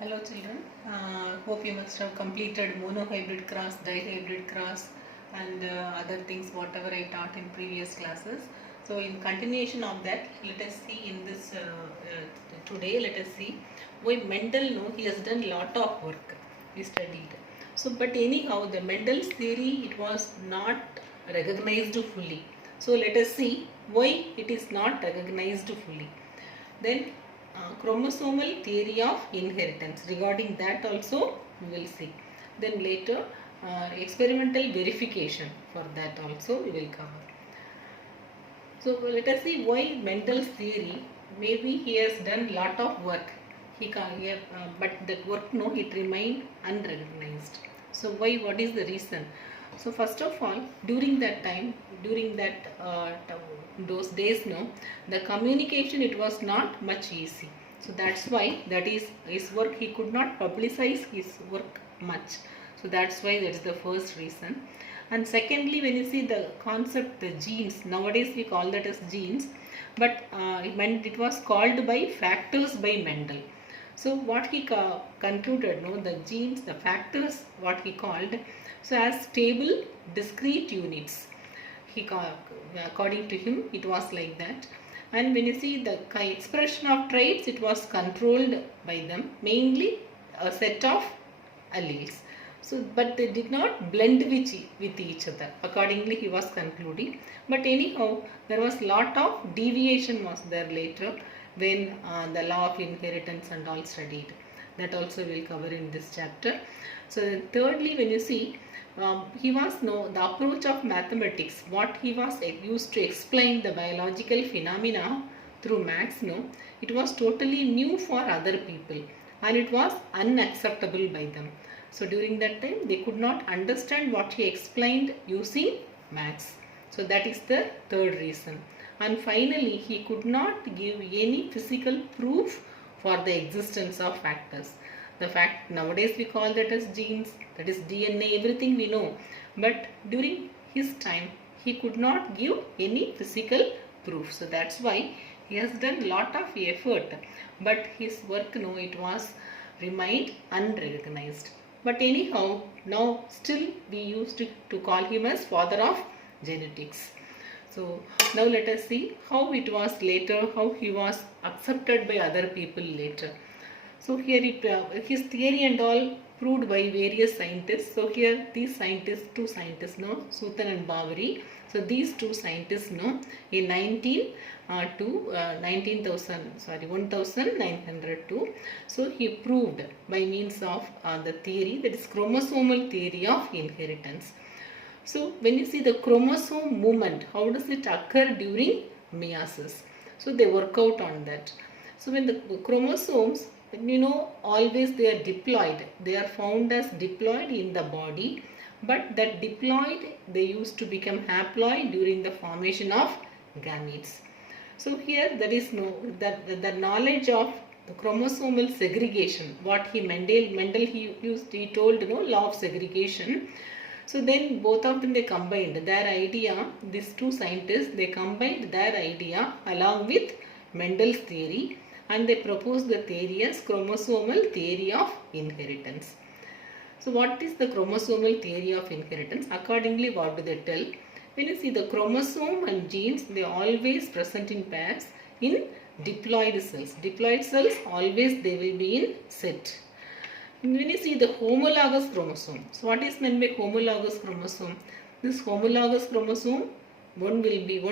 Hello children, hope you must have completed monohybrid cross, dihybrid cross and other things whatever I taught in previous classes. So in continuation of that, let us see in this today, let us see why Mendel, no, he has done lot of work, we studied. So but anyhow the Mendel's theory, it was not recognized fully. So let us see why it is not recognized fully. Then chromosomal theory of inheritance, regarding that also we will see. Then later experimental verification, for that also we will cover. So let us see why Mendel's theory, maybe he has done lot of work, but that work, no, it remained unrecognized. So why, what is the reason? So first of all, during that time, during that those days, no, the communication, it was not much easy. So that's why, that is his work, he could not publicize his work much. So that's why, that's the first reason. And secondly, when you see the concept, the genes, nowadays we call that as genes, but it was called by factors by Mendel. So what he concluded, no, the genes, the factors, what he called, so as stable discrete units. According to him, it was like that. And when you see the expression of traits, it was controlled by them, mainly a set of alleles. So, but they did not blend with each other. Accordingly, he was concluding. But anyhow, there was lot of deviation was there later when the law of inheritance and all studied. That also we will cover in this chapter. So, thirdly, when you see, he was the approach of mathematics, what he was used to explain the biological phenomena through maths, it was totally new for other people and it was unacceptable by them. So during that time they could not understand what he explained using maths. So that is the third reason. And finally, he could not give any physical proof for the existence of factors. The fact, nowadays we call that as genes, that is DNA, everything we know. But during his time, he could not give any physical proof. So that's why he has done lot of effort. But his work, it was remained unrecognized. But anyhow, now still we used to call him as father of genetics. So now let us see how it was later, how he was accepted by other people later. So here his theory and all proved by various scientists. So here these scientists, two scientists, Sutan and Bavary. So these two scientists, in 1902. So he proved by means of the theory, that is chromosomal theory of inheritance. So when you see the chromosome movement, how does it occur during meiosis? So they work out on that. So when the chromosomes, always they are diploid. They are found as diploid in the body, but that diploid, they used to become haploid during the formation of gametes. So here there is the knowledge of the chromosomal segregation. What Mendel he told, law of segregation. So then both of them, they combined their idea, these two scientists, they combined their idea along with Mendel's theory, and they proposed the theory as chromosomal theory of inheritance. So what is the chromosomal theory of inheritance? Accordingly, what do they tell? When you see the chromosome and genes, they are always present in pairs in diploid cells. Diploid cells, always they will be in set. When you see the homologous chromosome, so what is meant by homologous chromosome? This homologous chromosome, one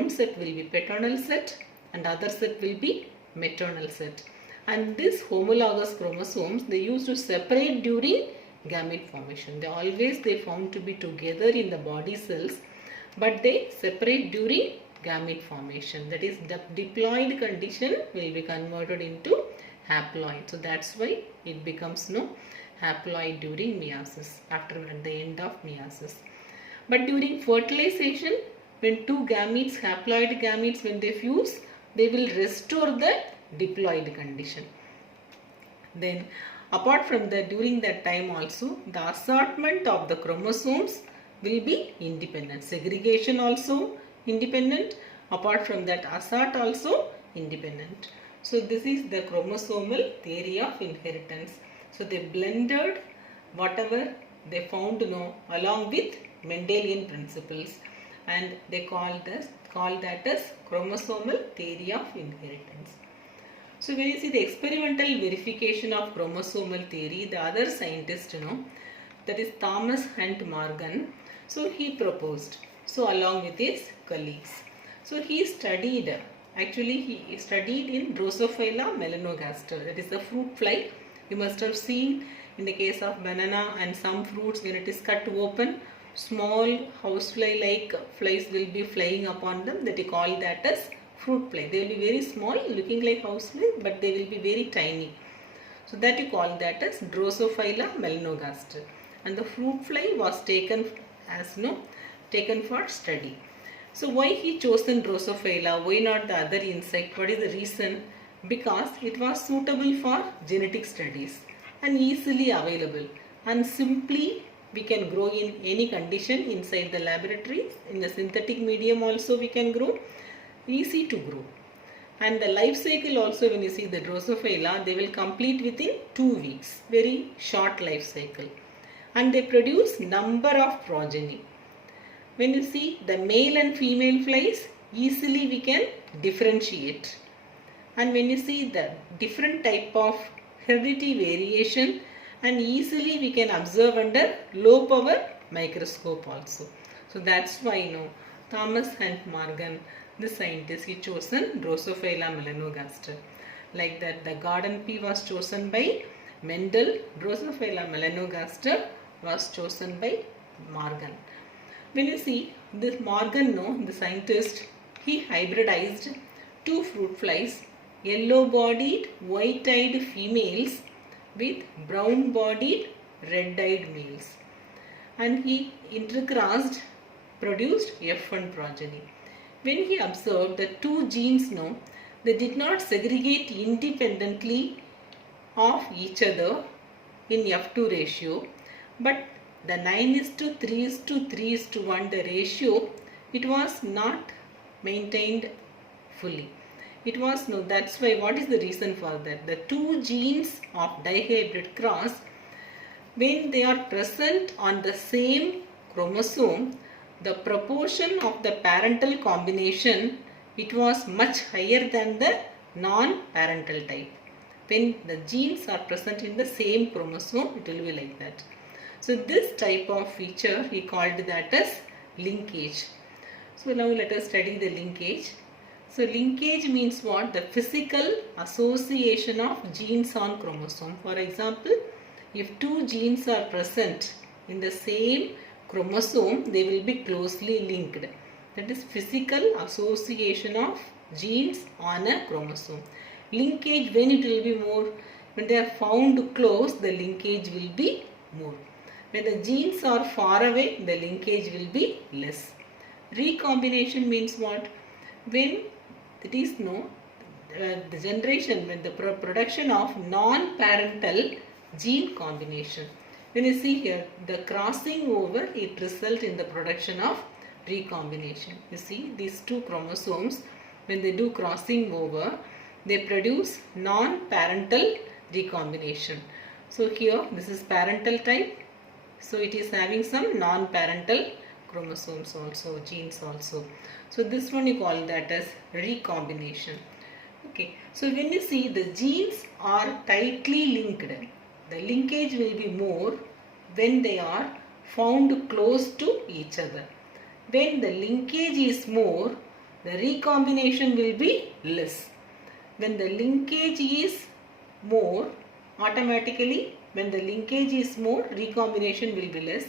set will be paternal set and other set will be maternal set. And this homologous chromosomes, they used to separate during gamete formation. They found to be together in the body cells, but they separate during gamete formation. That is, the diploid condition will be converted into haploid. So that's why it becomes haploid during meiosis, at the end of meiosis. But during fertilization, when two gametes, haploid gametes, when they fuse, they will restore the diploid condition. Then apart from that, during that time also, the assortment of the chromosomes will be independent. Segregation also independent. Apart from that, assort also independent. So this is the chromosomal theory of inheritance. So they blended whatever they found along with Mendelian principles, and they call that as chromosomal theory of inheritance. So when you see the experimental verification of chromosomal theory, the other scientist, that is Thomas Hunt Morgan, so he proposed, so along with his colleagues. So he studied in Drosophila melanogaster, that is the fruit fly. You must have seen in the case of banana and some fruits, when it is cut open, small housefly like flies will be flying upon them, that we call that as fruit fly. They will be very small, looking like housefly, but they will be very tiny. So that you call that as Drosophila melanogaster. And the fruit fly was taken for study. So why he chosen Drosophila? Why not the other insect? What is the reason? Because it was suitable for genetic studies and easily available, and simply we can grow in any condition inside the laboratory. In the synthetic medium also we can grow, easy to grow. And the life cycle also, when you see the Drosophila, they will complete within 2 weeks, very short life cycle, and they produce number of progeny. When you see the male and female flies, easily we can differentiate. And when you see the different type of heredity variation, and easily we can observe under low power microscope also. So that's why Thomas Hunt Morgan, the scientist, he chosen Drosophila melanogaster. Like that, the garden pea was chosen by Mendel, Drosophila melanogaster was chosen by Morgan. When you see this Morgan, the scientist, he hybridized 2 fruit flies, yellow-bodied, white-eyed females with brown-bodied, red-eyed males, and he intercrossed, produced F1 progeny. When he observed the 2 genes, they did not segregate independently of each other in F2 ratio, but the 9:3:3:1, the ratio, it was not maintained fully. It was that's why, what is the reason for that? The 2 genes of dihybrid cross, when they are present on the same chromosome, the proportion of the parental combination, it was much higher than the non-parental type. When the genes are present in the same chromosome, it will be like that. So this type of feature, he called that as linkage. So now let us study the linkage. So linkage means what? The physical association of genes on chromosome. For example, if 2 genes are present in the same chromosome, they will be closely linked. That is physical association of genes on a chromosome. Linkage, when it will be more, when they are found close, the linkage will be more. When the genes are far away, the linkage will be less. Recombination means what? When it is the generation, when the production of non-parental gene combination. When you see here, the crossing over, it results in the production of recombination. You see these 2 chromosomes, when they do crossing over, they produce non-parental recombination. So here, this is parental type. So it is having some non-parental chromosomes also, genes also. So this one you call that as recombination. Okay. So when you see the genes are tightly linked, the linkage will be more when they are found close to each other. When the linkage is more, the recombination will be less. When the linkage is more, automatically when the linkage is more, recombination will be less.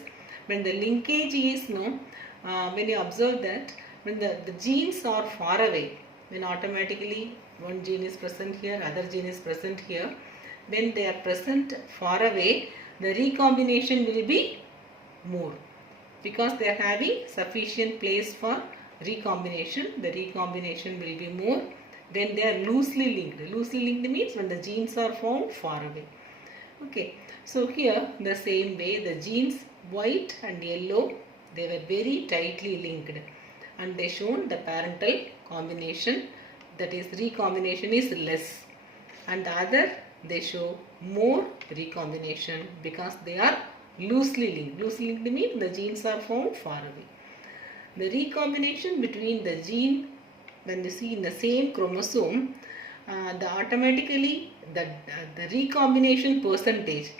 When the linkage is when you observe that, when the genes are far away, when automatically one gene is present here, other gene is present here, when they are present far away, the recombination will be more, because they are having sufficient place for recombination. The recombination will be more. Then they are loosely linked. Loosely linked means when the genes are found far away. Okay, so here the same way, the genes white and yellow, they were very tightly linked, and they shown the parental combination, that is recombination is less, and the other they show more recombination because they are loosely linked. Loosely linked means the genes are found far away. The recombination between the gene, when you see in the same chromosome, the recombination percentage,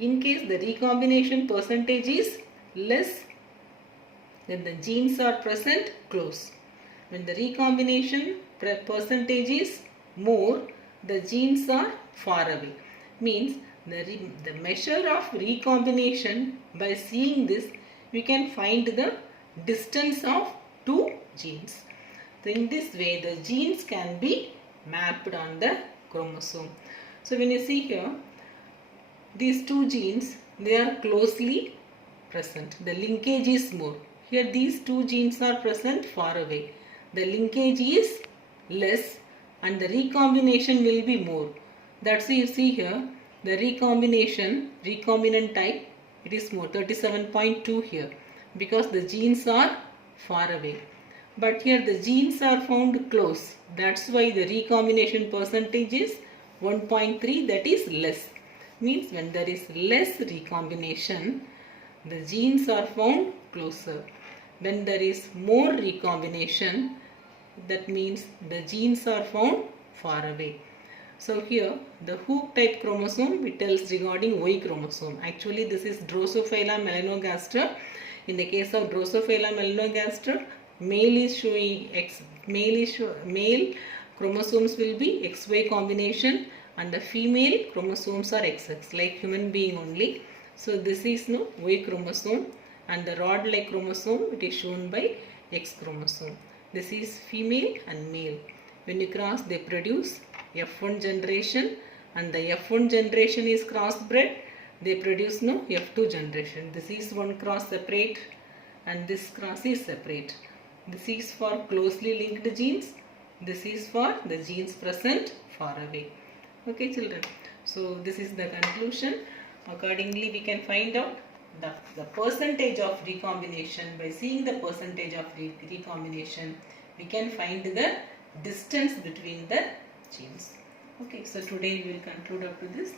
in case the recombination percentage is less, then the genes are present close. When the recombination percentage is more, the genes are far away. Means the measure of recombination, by seeing this, we can find the distance of two genes. So in this way, the genes can be mapped on the chromosome. So when you see here, these two genes, they are closely present. The linkage is more. Here these two genes are present far away. The linkage is less and the recombination will be more. That's why you see here the recombinant type, it is more, 37.2 here, because the genes are far away. But here the genes are found close. That's why the recombination percentage is 1.3, that is less. Means when there is less recombination, the genes are found closer. When there is more recombination, that means the genes are found far away. So here the hoop type chromosome, it tells regarding Y chromosome. Actually this is Drosophila melanogaster. In the case of Drosophila melanogaster, male chromosomes will be XY combination and the female chromosomes are XX, like human being only. So this is no Y chromosome, and the rod-like chromosome, it is shown by X chromosome. This is female and male. When you cross, they produce F1 generation, and the F1 generation is crossbred, they produce no F2 generation. This is one cross separate and this cross is separate. This is for closely linked genes. This is for the genes present far away. Okay children, so this is the conclusion. Accordingly we can find out the percentage of recombination. By seeing the percentage of recombination, we can find the distance between the genes. Okay, so today we will conclude up to this.